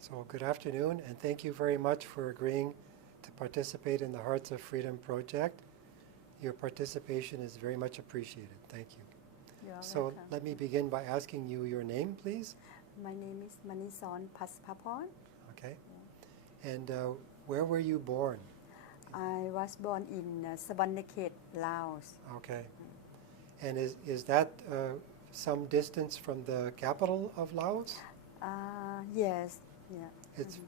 So good afternoon, and thank you very much for agreeing to participate in the Hearts of Freedom project. Your participation is very much appreciated. Thank you. You're So welcome. let me begin by asking you your name, please. My name is Manisorn Vong. Okay. And where were you born? I was born in Savannaket, Laos. Okay. And is that some distance from the capital of Laos? Yes, yeah. It's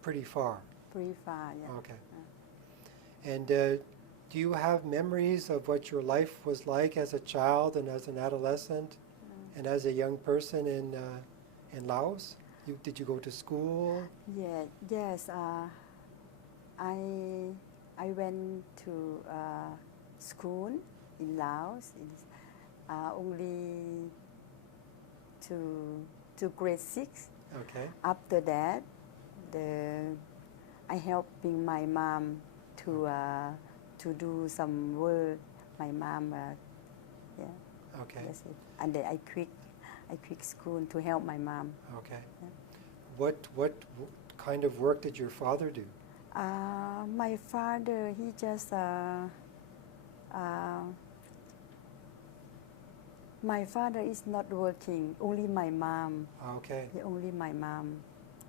pretty far. Pretty far, yeah. Okay. And do you have memories of what your life was like as a child and as an adolescent and as a young person in Laos? Did you go to school? Yeah, yes. I went to school in Laos. Only to grade 6. Okay. After that, I helping my mom to do some work. My mom, yeah. Okay. That's it. And then I quit school to help my mom. Okay. Yeah. What kind of work did your father do? My father, he just my father is not working. Only my mom. Okay. Only my mom.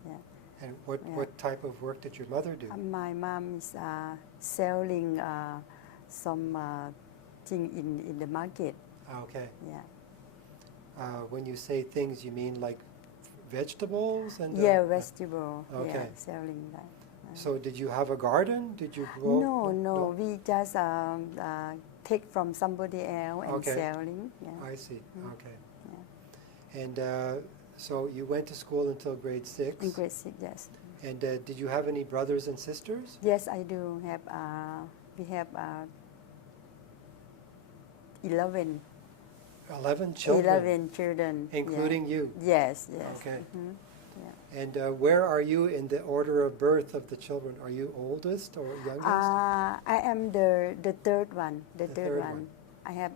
Yeah. And what type of work did your mother do? My mom is selling some thing in the market. Okay. Yeah. When you say things, you mean like vegetables and? Yeah, vegetable. Okay. Yeah, selling that. So did you have a garden? Did you grow? No. We just take from somebody else and Okay. selling. Yeah. I see. Okay. Yeah. And so you went to school until grade 6? In grade 6, yes. And did you have any brothers and sisters? Yes, I do have. We have 11. 11 children? 11 children. Including you? Yes, yes. Okay. Yeah. And where are you in the order of birth of the children? Are you oldest or youngest? I am the third one. The third third one. one. I have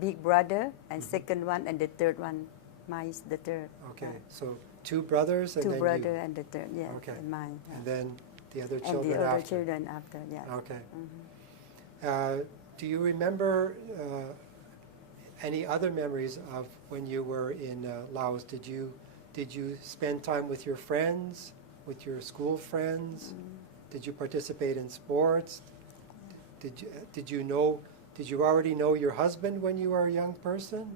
big brother and second one and the third one. Mine is the third. Okay, Yeah. so 2 brothers and Two then brother you. and the third. Yeah. Okay. And mine. Yeah. And then the other And children the other after. children after. Yeah. Okay. Do you remember any other memories of when you were in Laos? Did you spend time with your friends, with your school friends? Did you participate in sports? Did you already know your husband when you were a young person?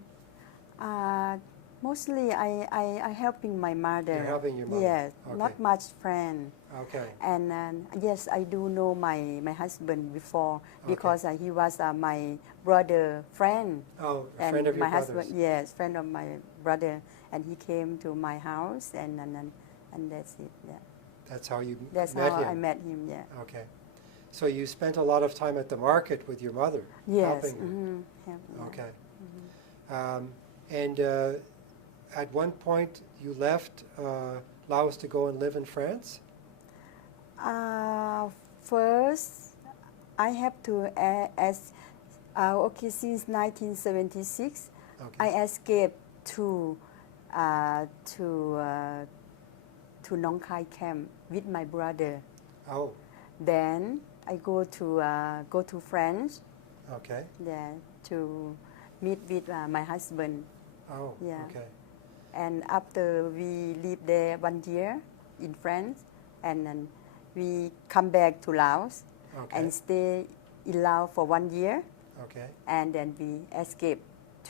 Mostly I helping my mother. You're helping your mother. Yes, Okay. not much friend. Okay. And yes, I do know my husband before Okay. because he was my brother friend. Oh, a And friend of your my husband, brother's. yes, friend of my brother, and he came to my house, and that's it. Yeah, That's how you that's met how him? I met him. Yeah. Okay. So you spent a lot of time at the market with your mother, Yes. helping her. Yeah. Okay. And at one point you left Laos to go and live in France? First, I have to okay, since 1976, Okay. I escaped to Nong Khai camp with my brother. Oh, Then I go to France. okay. Yeah, to meet with my husband. Oh, Yeah. okay. And after we live there 1 year in France, and then we come back to Laos Okay. and stay in Laos for 1 year, Okay. and then we escape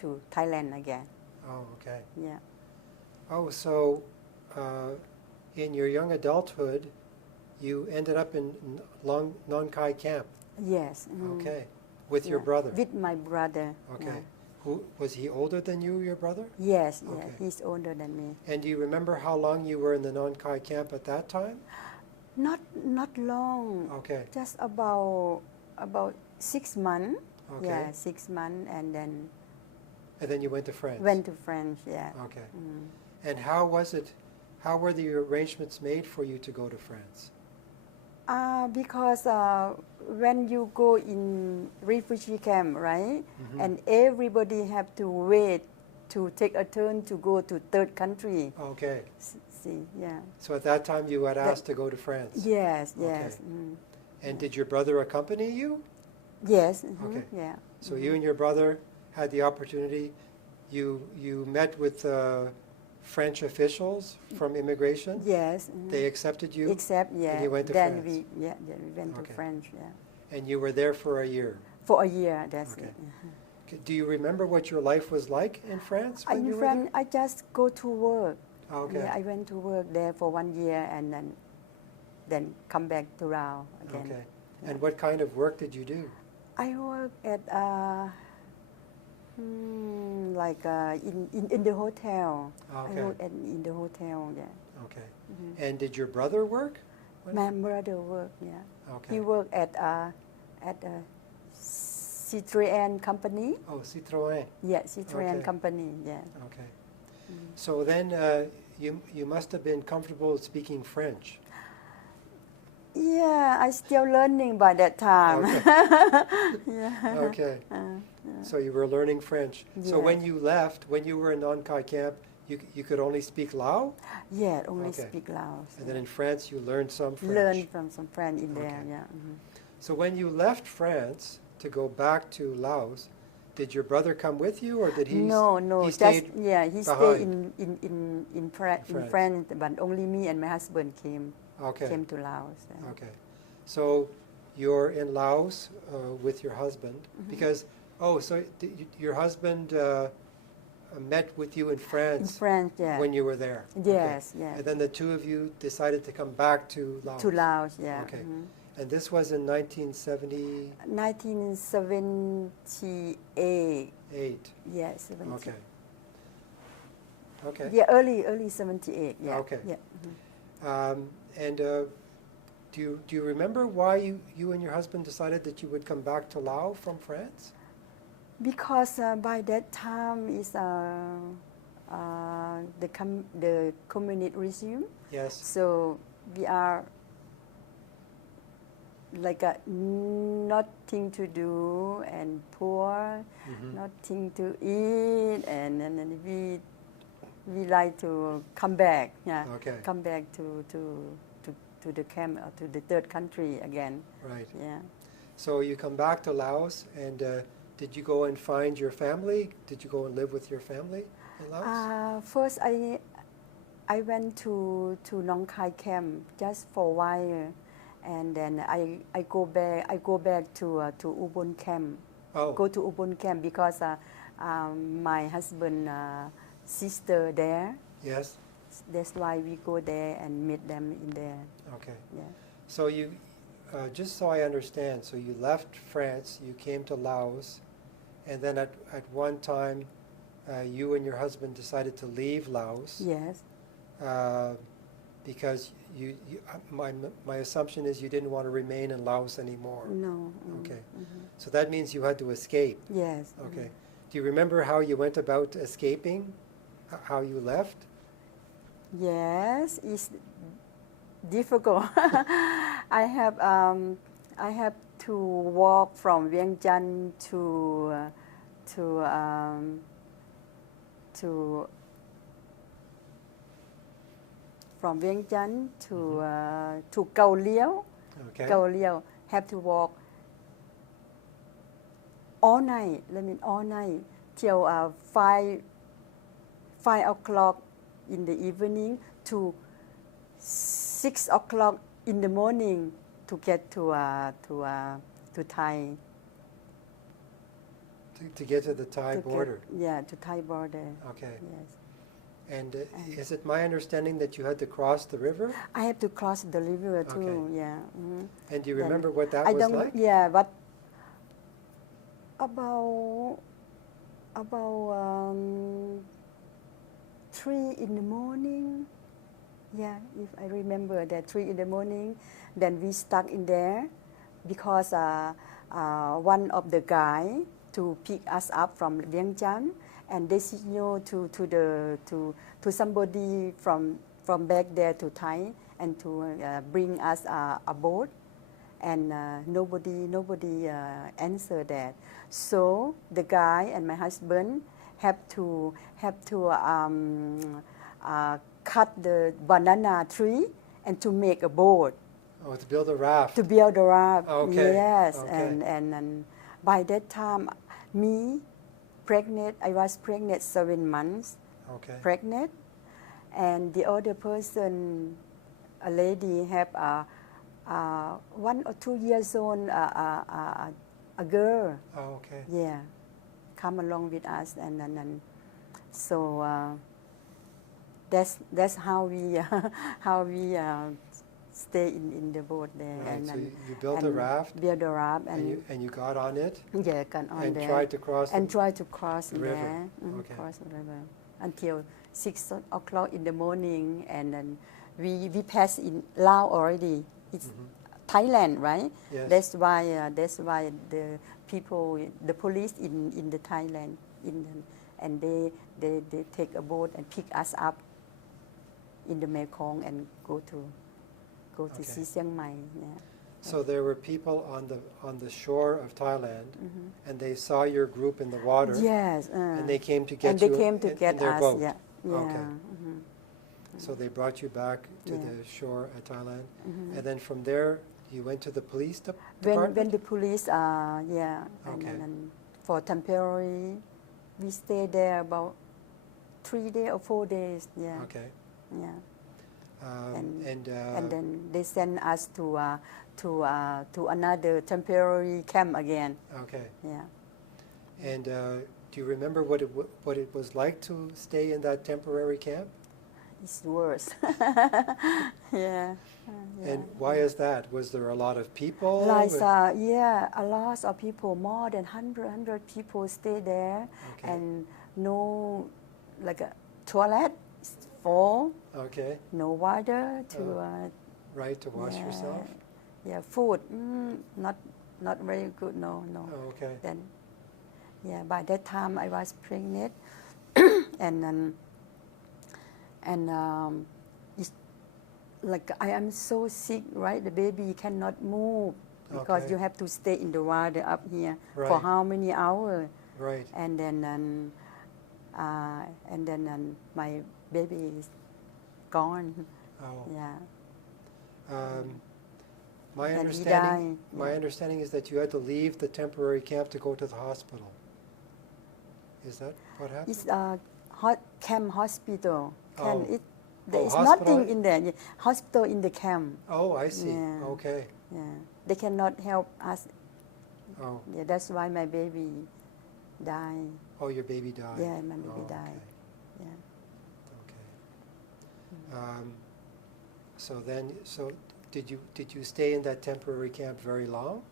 to Thailand again. Oh, okay. Yeah. Oh, so in your young adulthood, you ended up in Nong Khai camp. Yes. Okay. With your Yeah. brother. With my brother. Okay. Yeah. Who was he older than you, your brother? Yes. Yeah. Okay. He's older than me. And do you remember how long you were in the Nong Khai camp at that time? Not long. Okay. Just about 6 months. Okay. Yeah, 6 months, and then And then you went to France. went to France. Yeah. Okay. And how was it? How were the arrangements made for you to go to France? Because when you go in refugee camp, right, and everybody have to wait to take a turn to go to third country. Okay. See, yeah. So at that time you had asked to go to France. Yes, Okay. yes. And did your brother accompany you? Yes. Okay. Yeah. So you and your brother had the opportunity. You met with French officials from immigration. Yes. They accepted you. Except, yeah. And you went to then France. we went Okay. to France. Yeah. And you were there for a year. For a year. That's Okay. it. Do you remember what your life was like in France when In you were France, I just go to work. there? Okay. Yeah, I went to work there for 1 year and then come back to Laos again. Okay. And what kind of work did you do? I work at in the hotel. Okay. I work in the hotel. Yeah. Okay. And did your brother work? My brother work. Yeah. Okay. He worked at a Citroën company. Oh, Citroën. Yeah, Citroën Okay. company. Yeah. Okay. So then you must have been comfortable speaking French. Yeah, I still learning by that time. Okay. Yeah. Okay. So you were learning French. So Yeah. when you left, when you were in Non Khai camp, you could only speak Lao? Yeah, only Okay. speak Laos. And then in France you learned some French. Learn from some friend in there. Okay. Yeah. So when you left France to go back to Laos, did your brother come with you, or did he? No, He just stayed he stayed behind? in France. France, but only me and my husband came Okay. to Laos. Yeah. Okay. So you're in Laos with your husband because your husband met with you in In France France, yeah. when you were there. Yes, Okay. yeah. And then the two of you decided to come back to Laos. To Laos, yeah. Okay. And this was in 1978. 1978. Yeah, 70. Okay. Okay. Yeah, early 78. Yeah. Okay. Yeah. And do you remember why you and your husband decided that you would come back to Laos from France? Because by that time is the communist regime. Yes. So we are like nothing to do and poor, nothing to eat, and then we like to come back. Yeah. Okay. Come back to the camp or to the third country again. Right. Yeah. So you come back to Laos, and did you go and find your family? Did you go and live with your family in Laos? First, I went to Nong Khai camp just for a while, and then I go back to Ubon camp. Oh. Go to Ubon camp because my husband sister there. Yes. That's why we go there and meet them in there. Okay. Yeah. So you, just so I understand, so you left France, you came to Laos, and then at one time, you and your husband decided to leave Laos. Yes. Because my assumption is you didn't want to remain in Laos anymore. No. Okay. So that means you had to escape. Yes. Okay. Do you remember how you went about escaping? How you left? Yes, it's difficult. I have to walk from Vientiane from Vientiane to Khao Lieu. Okay. Khao Lieu. Have to walk all night. All night till 5 o'clock in the evening to 6 o'clock in the morning to get to Thai. To get to the Thai border. To Thai border. Okay. Yes. And is it my understanding that you had to cross the river? I have to cross the river too. Okay. Yeah. And do you Then remember what that I was don't. like? Yeah, but about 3 in the morning. Yeah, if I remember that 3 in the morning, then we stuck in there because one of the guy to pick us up from Vientiane, and they signal to somebody from back there to Thai and to bring us a boat, and nobody answered that. So the guy and my husband cut the banana tree and to make a boat. Oh, to build a raft. To build a raft. Okay. Yes, Okay. and by that time, me pregnant. I was pregnant 7 months. Okay. Pregnant, and the other person, a lady, have a 1 or 2 years old a girl. Oh, okay. Yeah, come along with us, and so that's how we stay in the boat there. Right. And So you built a raft. Build a raft, And you got on it. yeah, got on and there. tried to cross. And try to cross the river. there. Okay. Cross the river until 6 o'clock in the morning, and then we pass in Laos already. It's Thailand, right? Yes. That's why the people, the police in the Thailand, and they take a boat and pick us up in the Mekong and go to Okay. see Chiang Mai. Yeah. So there were people on the shore of Thailand, and they saw your group in the water. Yes. And they came to get and you they came to in get their us. boat. Yeah. Yeah. Okay. So they brought you back to Yeah. the shore at Thailand, and then from there you went to the police department. When the police, yeah, Okay. and for temporary, we stayed there about 3 days or 4 days. Yeah. Okay. Yeah. And And then they send us to another temporary camp again. okay. Yeah. And do you remember what it was like to stay in that temporary camp? It's worse. Yeah. And why is that? Was there a lot of people? Like, yeah, a lot of people, more than 100 people stay there, Okay. and no, like a toilet is full, Okay. no water to, Right, to wash yeah, yourself? yeah, food, not very good, no. Oh, okay. Then, yeah, by that time I was pregnant, and it's like I am so sick, right? The baby cannot move because Okay. you have to stay in the water up here for Right. how many hours? Right. And then my baby is gone. Oh. Yeah. My And he understanding, died, my yeah. understanding is that you had to leave the temporary camp to go to the hospital. Is that what happened? It's a camp hospital. Camp. Oh. There Oh, is hospital? nothing in there. Yeah. Hospital in the camp. Oh, I see. Yeah. Okay. Yeah. They cannot help us. Oh. Yeah, that's why my baby died. Oh, your baby died. Yeah, my baby Oh, died. Yeah. Okay. So then, did you stay in that temporary camp very long?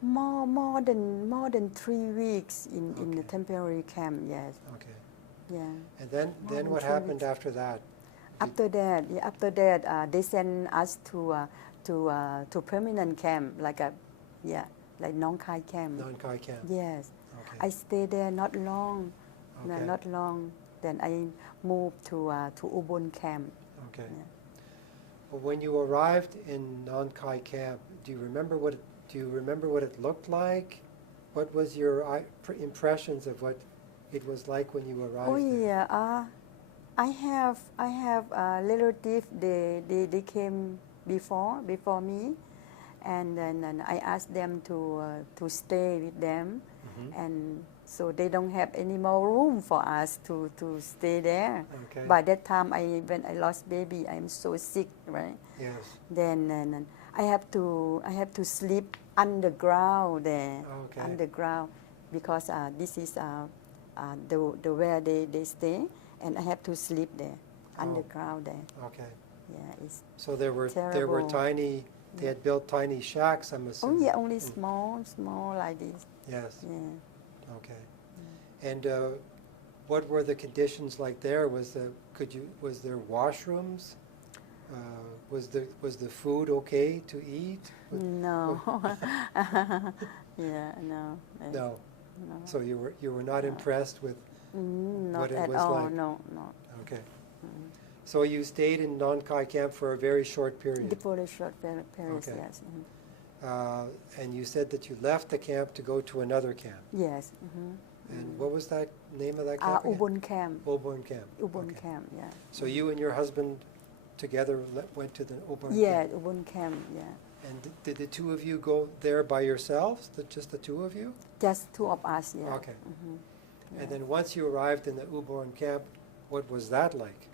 More than 3 weeks in the Okay. temporary camp. Yes. Okay. Yeah. And then than what 3 happened weeks. after that? After that, they send us to permanent camp, like Nong Khai camp. Non-Kai camp. Yes. Okay. I stayed there not long. No, Okay. not long. Then I moved to Ubon camp. Okay. Yeah. Well, when you arrived in Non-Kai camp, do you remember what it looked like? What was your impressions of what it was like when you arrived Oh there? yeah, I have relatives. They came before me, and then I asked them to stay with them, and so they don't have any more room for us to stay there. Okay. By that time, when I lost baby, I'm so sick, right? Yes. Then I have to sleep underground there, Okay. underground, because this is the where they stay, and I have to sleep there, underground there. Okay. Yeah, it's So there were terrible. tiny. They had built tiny shacks. I'm assuming. yeah, only small like this. Yes. Yeah. Okay. And what were the conditions like there? Was there washrooms? Was the food okay to eat? No. Yeah, no. No. No. So you were not impressed with Not what it at was all. like? No. Okay. So you stayed in Non-Kai camp for a very short period. For a short period, Okay. yes. and you said that you left the camp to go to another camp. Yes. And what was that name of that camp again? Ubon camp. Ubon camp. Ubon Okay. camp, yeah. So you and your husband together went to the Ubon Yeah, camp. Ubon camp, yeah. And did the two of you go there by yourselves? Just the two of you? Just two of us, yeah. Okay. And then once you arrived in the Ubon camp, what was that like?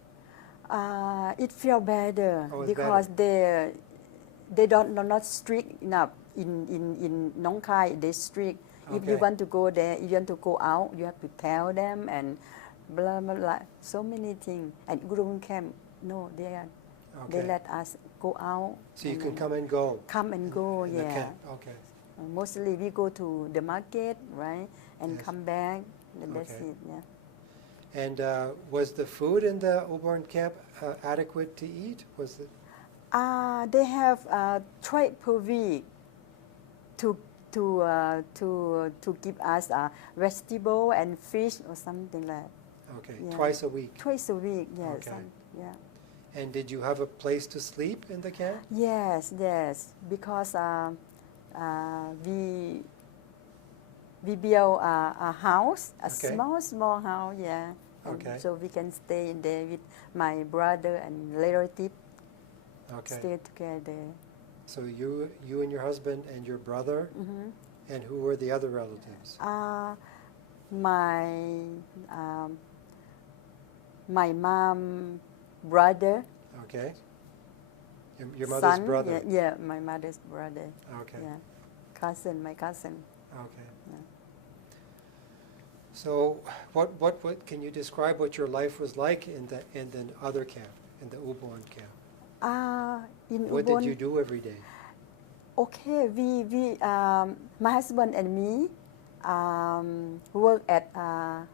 It felt better Oh, it's because they don't not strict enough. In Nong Khai, they strict. If you Okay. want to go there, if you want to go out, you have to tell them and blah blah blah. So many things. And Ubon camp, no, they Okay. let us go out. So you and can then come and go. come and go, in the yeah. camp. Okay. Mostly we go to the market, right, and Yes. come back. And that's Okay. it, yeah. And was the food in the Ubon camp adequate to eat? Was it? They have trade per week to give us vegetable and fish or something like. Okay, Yeah. twice a week. Twice a week, yes. Okay. Yeah. And did you have a place to sleep in the camp? Yes, because we built a house, a Okay. small house, yeah. And Okay. so we can stay in there with my brother and relative. Okay. Stay together. So you and your husband and your brother, Mhm. and who were the other relatives? My mom, brother, Okay. Your mother's son, brother. yeah, my mother's brother, Okay. yeah, my cousin. Okay. Yeah. So what can you describe what your life was like in the other camp, in the Ubon camp? In What Ubon, did you do every day? okay, my husband and me work at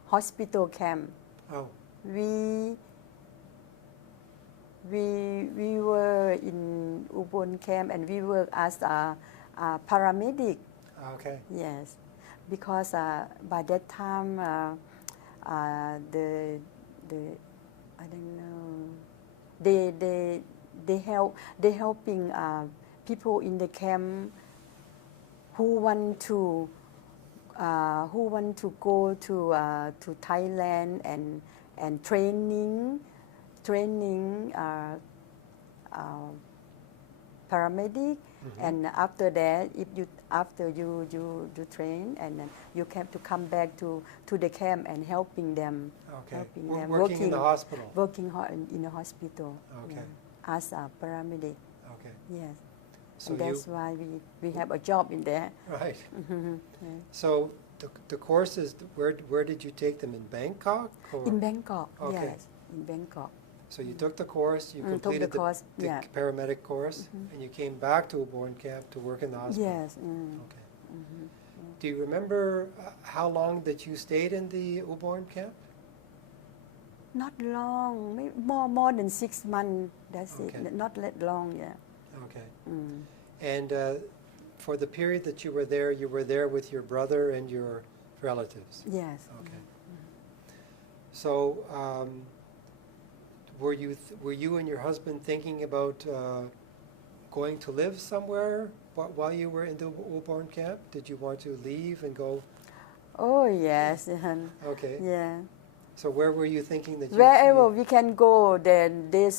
hospital camp. Oh, We were in Ubon camp and we work as a paramedic. okay. Yes, because by that time the I don't know, they helping people in the camp who want to go to Thailand and training paramedic. And after that, after you train, and then you have to come back to the camp and helping them. Okay. Helping Working, them, in the hospital. Working in the hospital. Okay. Yeah, as a paramedic. Okay. Yes. So And that's why we have a job in there. right. Yeah. So the courses, where did you take them, in Bangkok? Or? In Bangkok, Okay. yes, in Bangkok. So you took the course, you Took the completed course, the yeah. paramedic course, and you came back to Ubon camp to work in the hospital. Yes. Okay. Do you remember how long that you stayed in the Ubon camp? Not long, more than 6 months. That's Okay. it. Not that long, yeah. Okay. Mm. And for the period that you were there with your brother and your relatives. Yes. Okay. So were you and your husband thinking about going to live somewhere while you were in the Ubon camp? Did you want to leave and go? Oh yes. Okay. Yeah. So where were you thinking that you? Wherever we can go, then they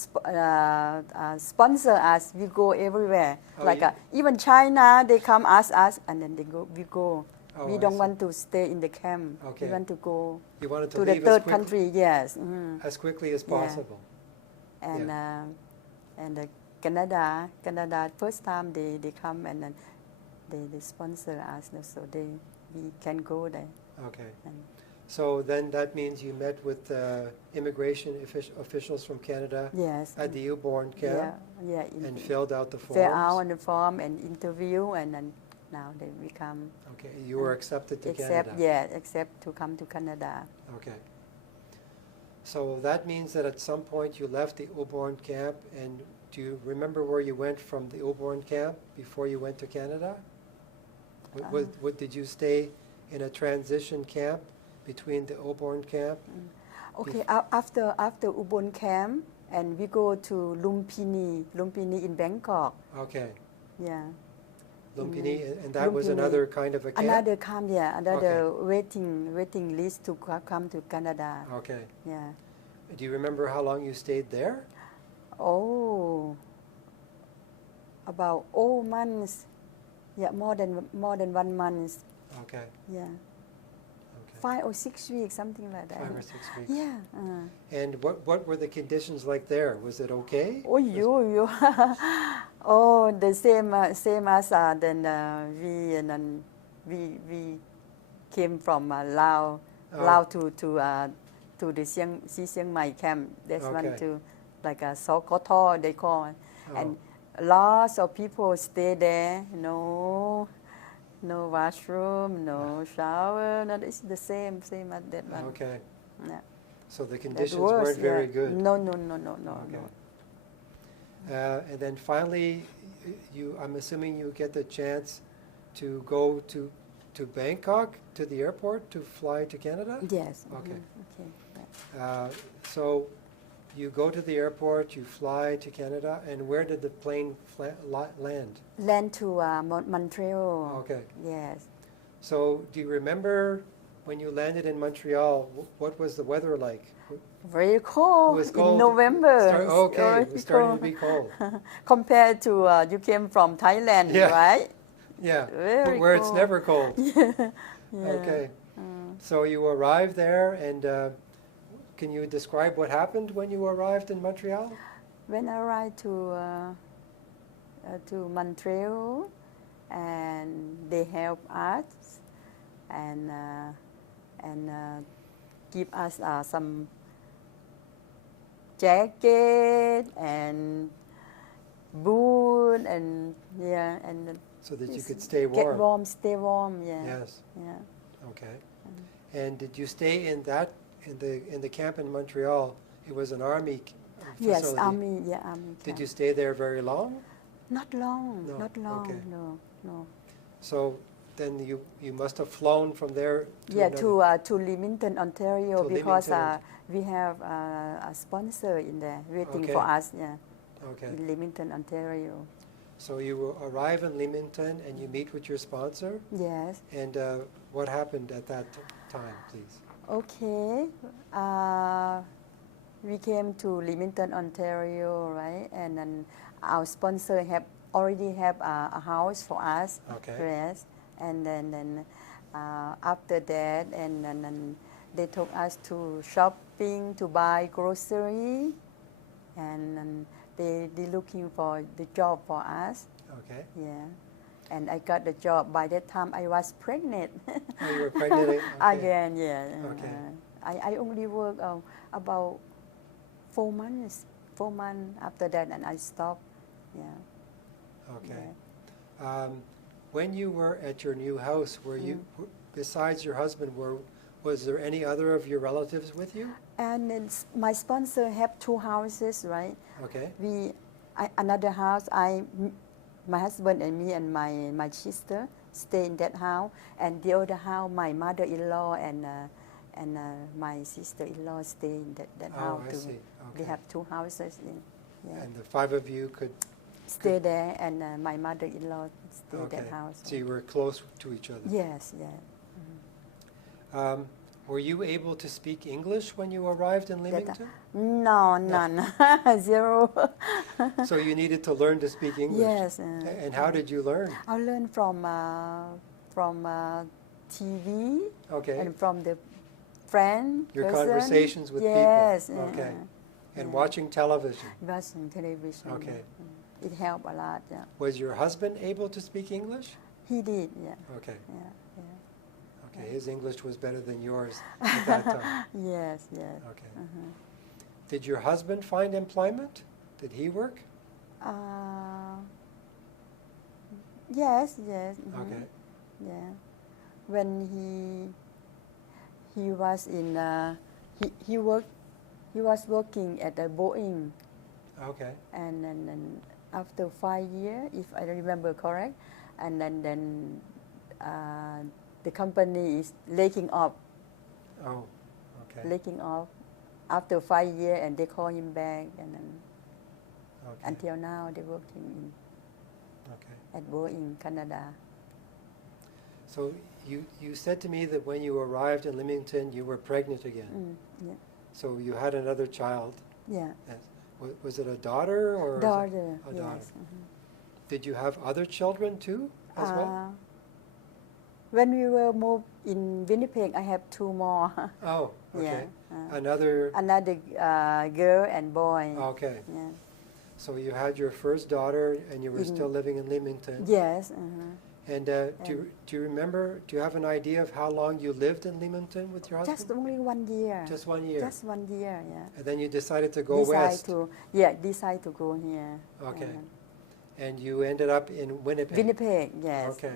sponsor us. We go everywhere. Oh, like you- even China, they come ask us, and then we go. Oh, We I don't see. want to stay in the camp. Okay. We want to go You wanted to to the leave third country. Yes. as quickly as Yeah. possible. And Canada first time they come and then they sponsor us, so we can go there. Okay. And So then that means you met with immigration officials from Canada yes. at the Ubon camp Yeah. and filled out the forms. Fill out on the form and interview, and then now they become Okay, you were accepted to accept. Canada. Yeah, accept to come to Canada. Okay. So that means that at some point you left the Ubon camp, and do you remember where you went from the Ubon camp before you went to Canada? Did you stay in a transition camp between the Ubon camp? Okay, after Ubon camp, and we go to Lumpini in Bangkok. Okay. Yeah. Lumpini, and that was Lumpini. another kind of a camp? Another camp, yeah, another waiting list to come to Canada. Okay. Yeah. Do you remember how long you stayed there? Oh, about months. Yeah, more than 1 month. Okay. Yeah, Okay. 5 or 6 weeks, something like that. 5 or 6 weeks. Yeah. And what were the conditions like there? Was it okay? Oh, you. Oh, the same as then we came from Lao, Oh. to the Chiang Mai camp. That's one Okay. too, like a Sokoto they call it. Oh. And lots of people stay there. No washroom, no shower. No, it's the same at that one. Okay. Yeah. So the That conditions worse, weren't very yeah. good. No. Okay. And then finally, I'm assuming you get the chance to go to Bangkok, to the airport, to fly to Canada? Yes. Okay. Okay. Right. So you go to the airport, you fly to Canada, and where did the plane land? Land to Montreal. Okay. Yes. So do you remember when you landed in Montreal, what was the weather like? Very cold, It was cold. in November. Okay, it was starting to be cold. Compared to you came from Thailand, Yeah. right? Yeah, Very where it's cold. never cold. Yeah. Okay. So you arrived there, and can you describe what happened when you arrived in Montreal? When I arrived to Montreal, and they help us and give us some jacket and boot and So that you could stay get warm. warm, stay warm. Yeah. Yes. Yeah. Okay. And did you stay in the camp in Montreal? It was an army facility. Yes, army. Yeah, army. Did camp. you stay there very long? Not long. No, Not long. okay. No. So then you must have flown from there to Yeah, another. to Leamington, Ontario, To because Leamington. we have a sponsor in there waiting Okay. for us. Yeah, Okay. in Leamington, Ontario. So you arrive in Leamington and you meet with your sponsor. Yes. And what happened at that time, please? Okay. We came to Leamington, Ontario, right? And then our sponsor already have a house for us. Okay. Yes. And then after that, and then they took us to shopping to buy grocery, and then they looking for the job for us. Okay. Yeah. And I got the job. By that time, I was pregnant. Oh, you were pregnant? Okay. Again, yeah. Okay. I only worked about 4 months. 4 months after that, and I stopped. Yeah. Okay. Yeah. When you were at your new house, were you, besides your husband, was there any other of your relatives with you? And my sponsor have 2 houses, right? Okay. Another house, my husband and me and my sister stay in that house, and the other house, my mother-in-law and my sister-in-law stay in that house I too. see. They Okay. have 2 houses. Yeah. And the 5 of you could. Stay there, and my mother-in-law stay Okay. that house. So you were close to each other. Yes, yeah. Were you able to speak English when you arrived in Leamington? No, none. Zero. So you needed to learn to speak English. Yes. And how did you learn? I learned from TV Okay. and from the friend. Your person. conversations with yes, people. Okay. And yeah. watching television. Watching television. Okay. It helped a lot. Yeah. Was your husband able to speak English? He did. Yeah. Okay. Yeah. Okay. His English was better than yours at that time. Yes. Yes. Okay. Did your husband find employment? Did he work? Yes. Yes. Okay. Yeah. When he was in he was working at a Boeing, Okay. and then after 5 years, if I remember correct, and then the company is laying off. Oh, okay. Laying off after 5 years, and they call him back, and then Okay. until now they working in. Okay. at work in Canada. So you said to me that when you arrived in Leamington, you were pregnant again. Yeah. So you had another child. Yeah. Yes. Was it a daughter or Daughter. a Yes. daughter? Did you have other children too, as well? When we were moved in Winnipeg, I have 2 more. Oh, okay. Yeah. Another. Another girl and boy. Okay. Yeah. So you had your first daughter, and you were still living in Leamington. Yes. And do you remember? Do you have an idea of how long you lived in Leamington with your husband? Just only 1 year. Just 1 year. Just 1 year. Yeah. And then you decided to go west. Decide to go here. Okay. And you ended up in Winnipeg. Winnipeg. Yes. Okay.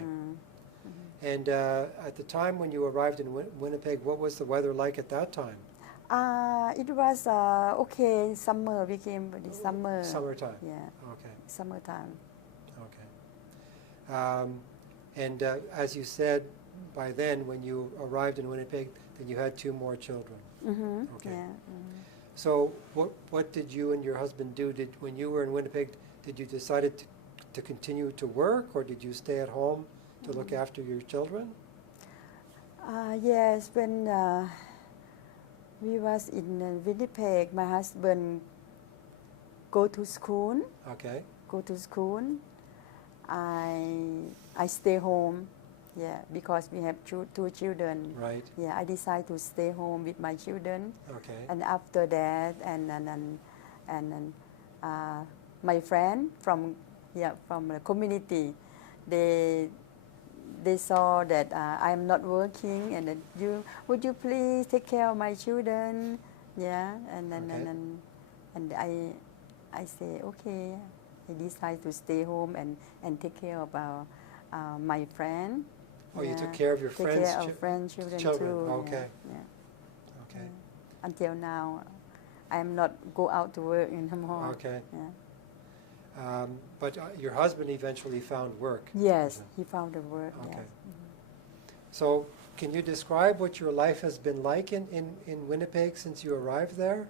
And at the time when you arrived in Winnipeg, what was the weather like at that time? It was okay. Summer. We came for the summer. Summertime. Yeah. Okay. Summertime. Okay. And as you said, by then, when you arrived in Winnipeg, then you had 2 more children. Okay. Yeah. So what did you and your husband do? When you were in Winnipeg, did you decide to continue to work, or did you stay at home to look after your children? Yes, when we was in Winnipeg, my husband go to school. Okay. Go to school. I stay home. Yeah, because we have 2 children. Right. Yeah, I decide to stay home with my children. Okay. And after that, my friend from the community, they saw that I'm not working, and that would you please take care of my children? Yeah, and I say okay. I decide to stay home and take care of my friend. Oh, you took care of your take friends' care of friends' children too. Okay. Yeah. Okay. Yeah. Until now, I am not go out to work anymore. Okay. Yeah. But your husband eventually found work. Yes, he found a work. Okay. Yes. So can you describe what your life has been like in Winnipeg since you arrived there?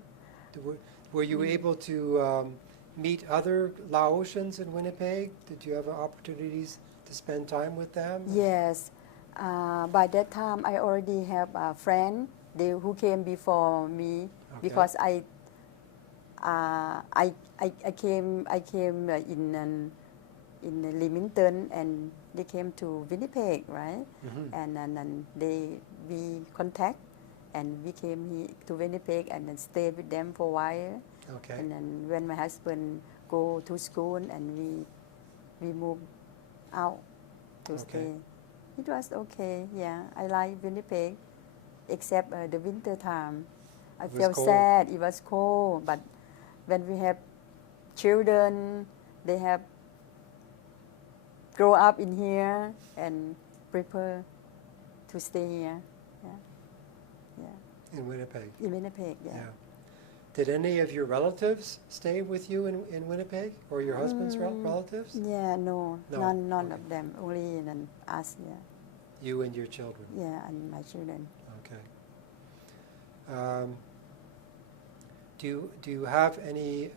Were you able to meet other Laotians in Winnipeg? Did you have opportunities to spend time with them? Yes. By that time, I already have a friend who came before me, because I came in Leamington, and they came to Winnipeg, right? And we contact, and we came here to Winnipeg and then stayed with them for a while. Okay. And then when my husband go to school, and we moved out to stay. It was okay. Yeah, I like Winnipeg, except the winter time. I felt sad. It was cold, but when we have children, they have grow up in here and prefer to stay here. Yeah. In Winnipeg. In Winnipeg. Yeah. Did any of your relatives stay with you in Winnipeg, or your husband's relatives? Yeah, no. None of them. Only us. Yeah. You and your children. Yeah, and my children. Okay. Do you have any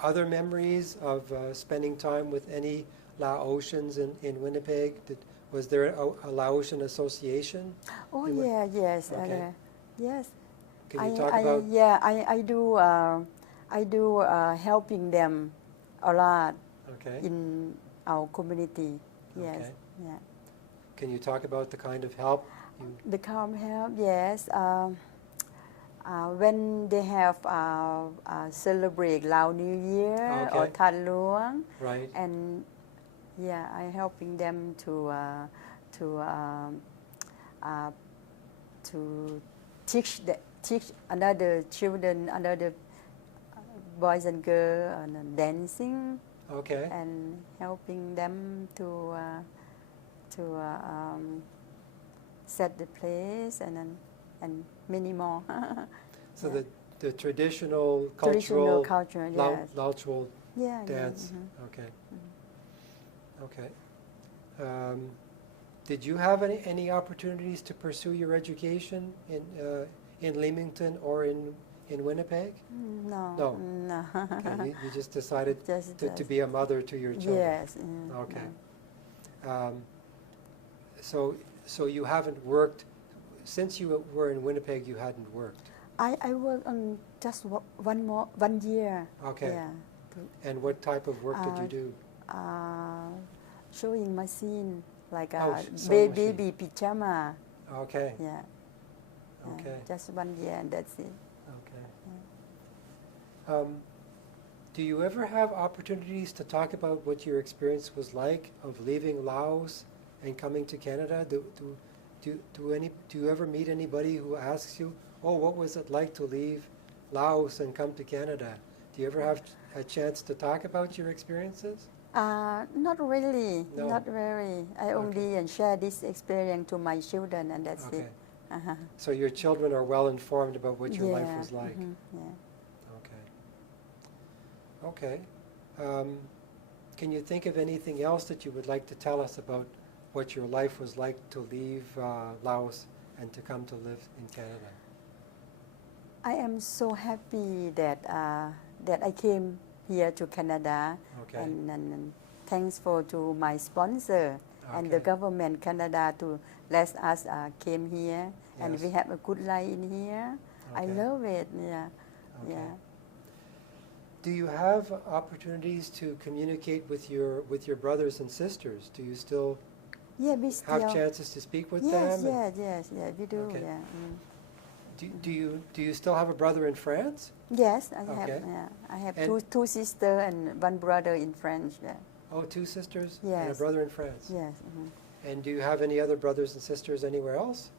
other memories of spending time with any Laotians in Winnipeg? Was there a Laotian association? Oh yeah, yes, Okay. yes. Can you talk about? Yeah, I do helping them a lot. Okay. In our community. Yes. Okay. Yeah. Can you talk about the kind of help? The kind of help, yes. When they have celebrate Lao New Year or Than Luang, right? And yeah, I helping them to teach another children, another boys and girls, and dancing. Okay. And helping them to set the place, and many more. So yeah. the traditional culture, yes. Laotian Yeah, dance. Yeah. Okay. Okay. Did you have any opportunities to pursue your education in Leamington or in in Winnipeg? No. No. No. Okay, you just decided Just- to be a mother to your children. Yes. Okay. So you haven't worked, since you were in Winnipeg, you hadn't worked? I worked on just 1 year. Okay. Yeah. And what type of work did you do? Sewing machine, like Oh, a sewing machine. baby pyjama. Okay. Yeah. Okay. Just 1 year and that's it. Okay. Do you ever have opportunities to talk about what your experience was like of leaving Laos and coming to Canada? Do you ever meet anybody who asks you, "Oh, what was it like to leave Laos and come to Canada?" Do you ever have a chance to talk about your experiences? Not really. No. Not very. I only share this experience to my children and that's Okay. it. Uh-huh. So your children are well informed about what your life Yeah, was like. yeah. Okay. Can you think of anything else that you would like to tell us about what your life was like to leave Laos and to come to live in Canada? I am so happy that that I came here to Canada, Okay. and thanks to my sponsor and the Okay. government Canada to let us came here, and Yes. we have a good life in here. I Okay. love it. Yeah, Okay. yeah. Do you have opportunities to communicate with your brothers and sisters? Do you still Yeah, we still. have chances to speak with Yes, them? yes, we do. Okay. Yeah. Do you still have a brother in France? Yes, I have. Okay. Yeah, I have And- two sisters and 1 brother in France. Yeah. Oh, 2 sisters and a Yes. brother in France. Yes. And do you have any other brothers and sisters anywhere else?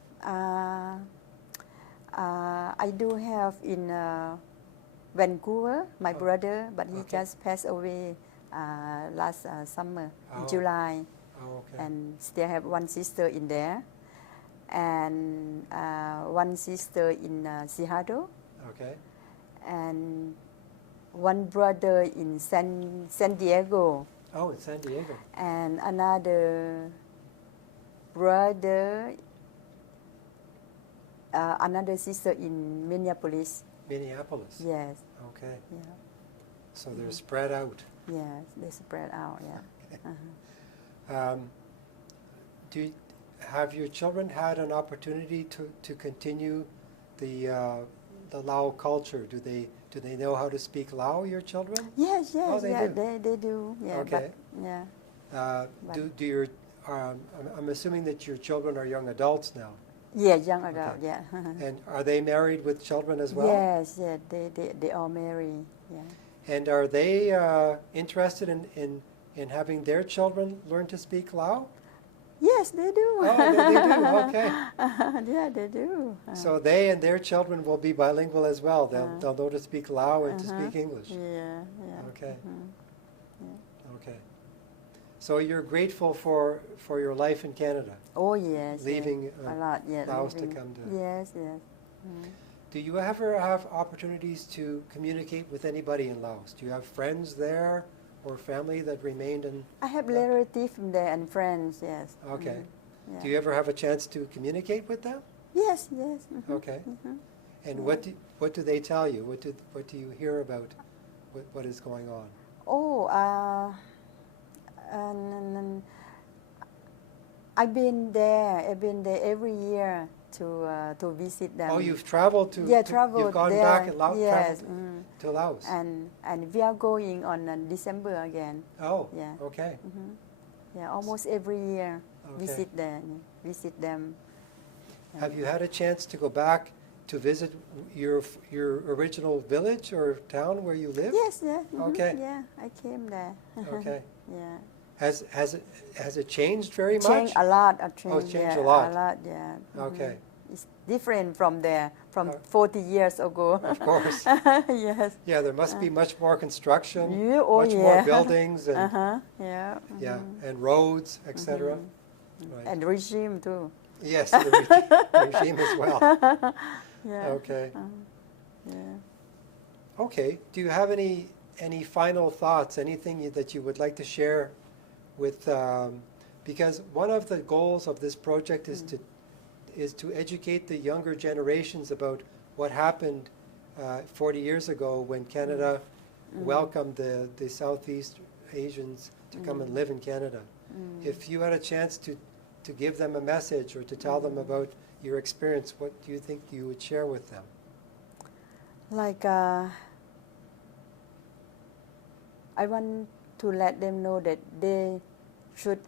I do have in Vancouver, my Oh, brother, but he okay. just passed away last summer, in Oh. July. Oh, okay. And still have 1 sister in there, and 1 sister in Seattle, Okay. and 1 brother in San Diego, Oh, in San Diego. and another brother, another sister in Minneapolis. Minneapolis. Yes, Okay. yeah, So they're spread out. yes, they spread out. Yeah. Have your children had an opportunity to continue the Lao culture? Do they know how to speak Lao? Your children? Yes, yes, Oh, they yeah, do? they do. Yeah, Okay. but, yeah, Do your I'm assuming that your children are young adults now. yeah, young adult. Okay. Yeah. And are they married with children as well? Yes, yeah, they all marry. Yeah. And are they interested in having their children learn to speak Lao? Yes, they do. Oh, they do. Okay. Yeah, they do. So they and their children will be bilingual as well. They'll know to speak Lao and to speak English. Yeah, yeah. Okay. Yeah. Okay. So you're grateful for your life in Canada, Oh yes. leaving yeah. A lot. Yeah. Laos to leaving. come to. Yes, yes. Do you ever have opportunities to communicate with anybody in Laos? Do you have friends there or family that remained in? I have relatives there and friends. Yes. Okay. Yeah. Do you ever have a chance to communicate with them? Yes, yes. Okay. And what do they tell you? What do you hear about what is going on? Oh, and I've been there every year to visit them. Oh, you've traveled to. Yeah, to- traveled You've gone there. back and Yes. traveled to Laos. And we are going on December again. Oh. Yeah. Okay. Yeah, almost every year Okay. visit them. Have you had a chance to go back to visit your original village or town where you live? Yes, yeah. Okay. Yeah, I came there. Okay. Yeah. Has it changed very much? Changed a lot. Oh, it's changed yeah, a lot. A lot, yeah. Okay. It's different from there, from Oh. 40 years ago. Of course. Yes. Yeah, there must be much more construction, Yeah, oh, much more yeah. buildings, and Yeah. yeah, and roads, etc. Right. And regime too. Yes, the regime as well. Yeah. Okay. Yeah. Okay. Do you have any final thoughts? Anything that you would like to share with? Because one of the goals of this project is to educate the younger generations about what happened 40 years ago when Canada welcomed the Southeast Asians to come and live in Canada. If you had a chance to give them a message or to tell them about your experience, what do you think you would share with them? Like, I want to let them know that they should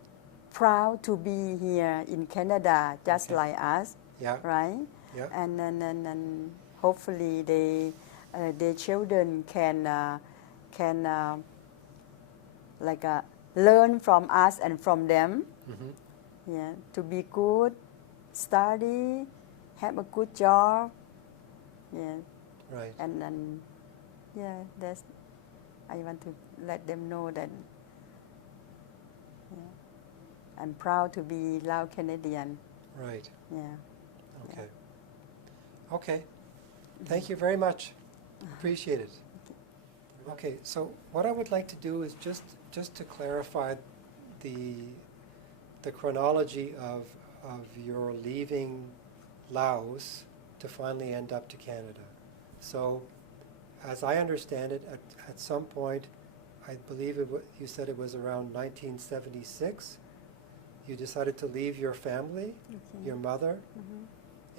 proud to be here in Canada, just Okay. like us, Yeah. right? Yeah. And hopefully their children can like learn from us and from them. Mhm. Yeah, to be good, study, have a good job. Yeah, Right. and yeah, that's I want to let them know that. Yeah, I'm proud to be Lao Canadian. Right. Yeah. Okay. Okay. Thank you very much. Appreciate it. Okay, so what I would like to do is just to clarify the chronology of your leaving Laos to finally end up to Canada. So, as I understand it, at some point, I believe you said it was around 1976, you decided to leave your family, Okay. your mother,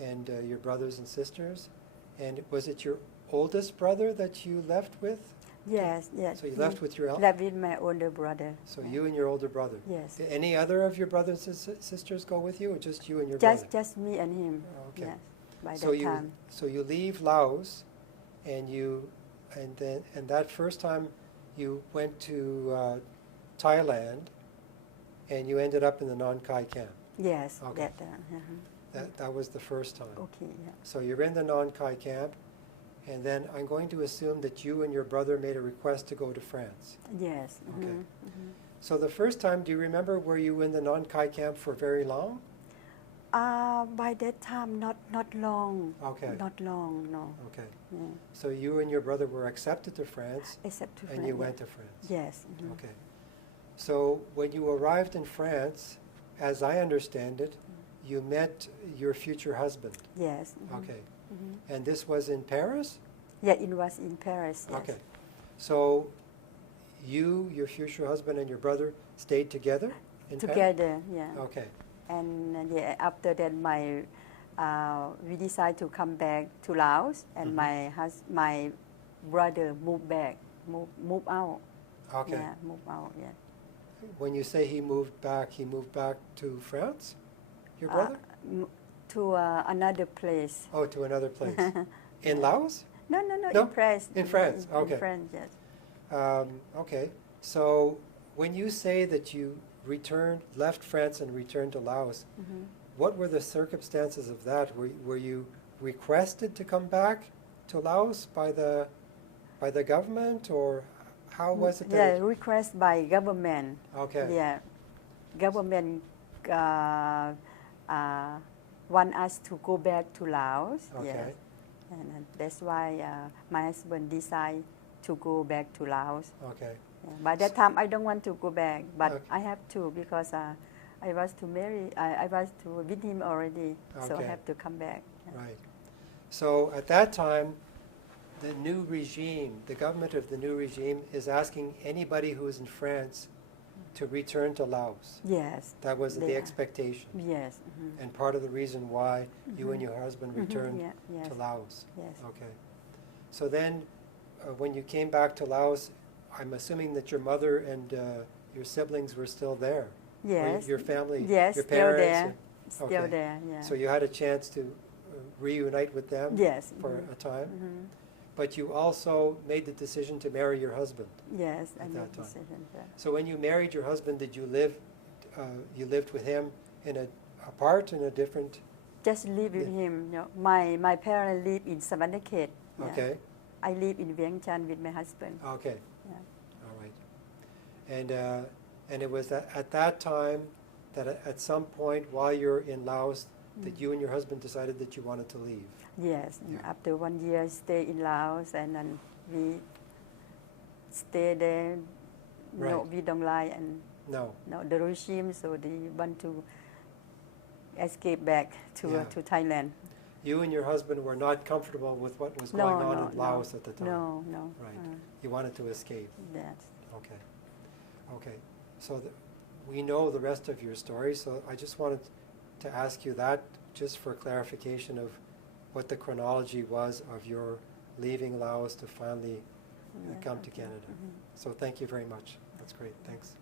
and your brothers and sisters. And was it your oldest brother that you left with? Yes, yes. So you left with your left with my older brother. So Yeah. you and your older brother. Yes. Did any other of your brothers and sisters go with you, or just you and your Just brother? me and him. Okay. Yes. By So that time. so you leave Laos, and that first time you went to Thailand, and you ended up in the Non Khai camp. Yes. Okay. That was the first time. Okay. Yeah. So you're in the Non Khai camp, and then I'm going to assume that you and your brother made a request to go to France. Yes. Okay. So the first time, do you remember, were you in the Non Khai camp for very long? By that time, not long. Okay. Not long. No. Okay. Yeah. So you and your brother were accepted to France, Except to and France, you yeah. went to France. Yes. Okay. So when you arrived in France, as I understand it, you met your future husband. Yes. Okay. And this was in Paris? Yeah, it was in Paris. Yes. Okay. So you, your future husband, and your brother stayed together in Paris? Together. Yeah. Okay. And yeah, after that, we decided to come back to Laos, and my brother moved back, move out. Okay. Yeah, move out. Yeah. When you say he moved back to France? Your brother? To another place. Oh, to another place. In Laos? No, No? in France. In France, okay. In France, yes. Okay. So when you say that you left France and returned to Laos, what were the circumstances of that? Were you requested to come back to Laos by the government, or how was it? Yeah, request by government. Okay. Yeah, government want us to go back to Laos. Okay. Yes. And that's why my husband decided to go back to Laos. Okay. Yeah. By that time, I don't want to go back, but Okay. I have to because I was to marry. I was to with him already, so I Okay. have to come back. Yeah. Right. So at that time, the new regime, the government of the new regime, is asking anybody who is in France to return to Laos. Yes. That was the They are. expectation, Yes. and part of the reason why you and your husband returned Yeah. Yes. to Laos. Yes. Okay. So then, when you came back to Laos, I'm assuming that your mother and your siblings were still there. Or Yes. your family. Yes. Your Still parents. there. Still Okay. there. Yeah. So you had a chance to reunite with them. Yes. For a time. But you also made the decision to marry your husband. Yes, I at made that time. decision. Yeah. So when you married your husband, did you lived with him apart in a different? Just live with Yeah. him. You know. My parents live in Savannaket. Yeah. Okay. I live in Vientiane with my husband. Okay. Yeah. All right. And it was at that time that at some point while you're in Laos that you and your husband decided that you wanted to leave. Yes. And Yeah. after 1 year, stay in Laos, and then we stay there. No, Right. we don't like and No. no the regime, so they want to escape back Yeah. to Thailand. you and your husband were not comfortable with what was No, going on no, in Laos at the time. No, no. Right. You wanted to escape. Yes. Okay. Okay. So we know the rest of your story, so I just wanted to ask you that just for clarification of what the chronology was of your leaving Laos to finally come to Canada. So thank you very much. That's great. Thanks.